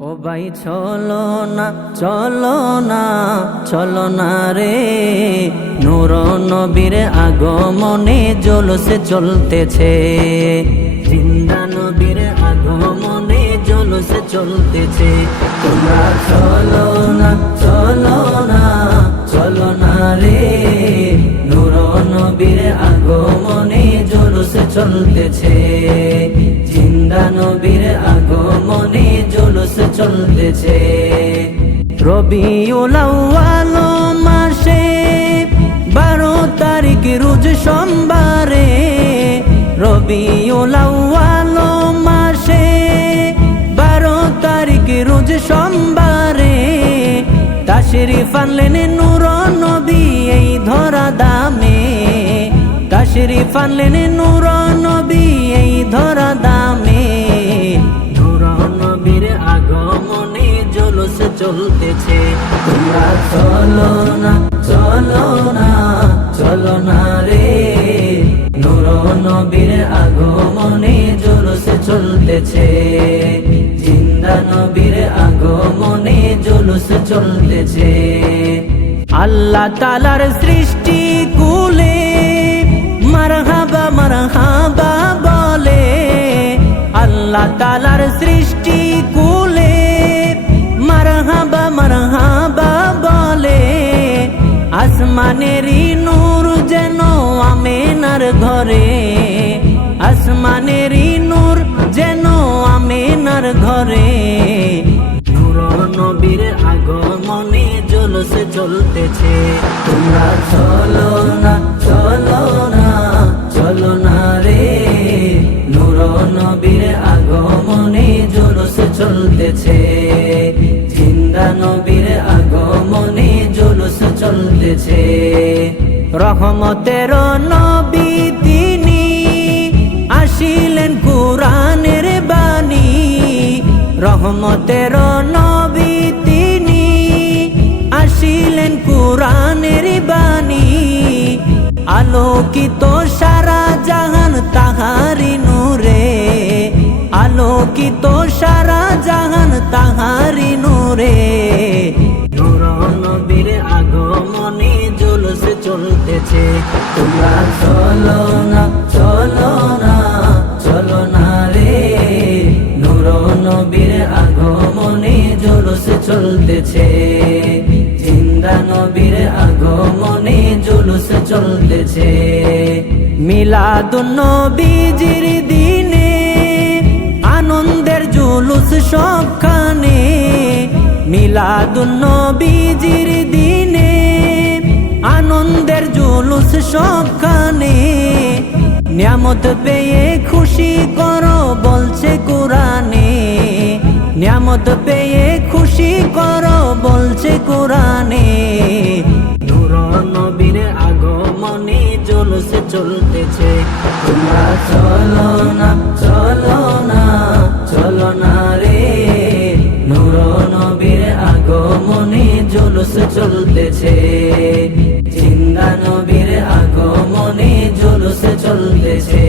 ও ভাই, চলো না চলো না চলো না রে। নূর নবীর আগমনে জলসে চলতেছে। জিন্দা নবীর আগমনে জলসে চলতেছে। তোমরা চলো না চলো না চলো না রে। নূর নবীর আগমনে জলসে চলতেছে। জিন্দা নবীর জলুস চলতেছে রবিউল আউয়াল মাসে বারো তারিখ রোজ সোমবারে রবিউল আউয়াল মাসে বারো তারিখ রোজ সোমবারে তাশরিফ আনলেন নূর নবী এই ধরা দামে তাশরিফ আনলেন নূর নবী এই ধরা চলো না চলো না চলো না রে। নবীর আগমনে জলস চলতেছে। জিন্দা নবীর আগমনে চলতেছে। আল্লাহ তালার সৃষ্টি কুলে মারহাবা মারহাবা বলে। আল্লাহ তালার সৃষ্টি কুলে মারহাবা মারহাবা আসমানেরই নূর যেন আমেনার ঘরে। আসমানেরই নূর যেন আমেনার ঘরে। নবীর আগমনে জলসে চলতেছে। তোমরা চলো না চলো না চলো না রে। নূর নবীর আগমনে জলসে চলতেছে। জিন্দা আগমনে চলতেছে। রহমতের নবী তিনি আসিলেন কোরআনের বাণী। রহমতের নবী তিনি আসিলেন কোরআনের বাণী। আলোকিত সারা জাহান তাহারি নূরে। আলোকিত সারা জাহান তাহারি নূর নবীর আগমনে জলস চলতেছে। তোমরা চলো না চলো না চলো না রে। নূর নবীর আগমনে জলস চলতেছে। জিন্দা নবীর আগমনে জলস চলতেছে। মিলাদুন নবীজির দিনে আনন্দের জুলুস সবখানে। মিলাদুন নবীজির দিনে জুলুস সবখানে নিয়ামত পেয়ে খুশি করো বলছে কোরআনে। নিয়ামত পেয়ে খুশি করো বলছে কোরআনে। চলতেছে। জিন্দা নবীর আগমনে জলুস চলতেছে।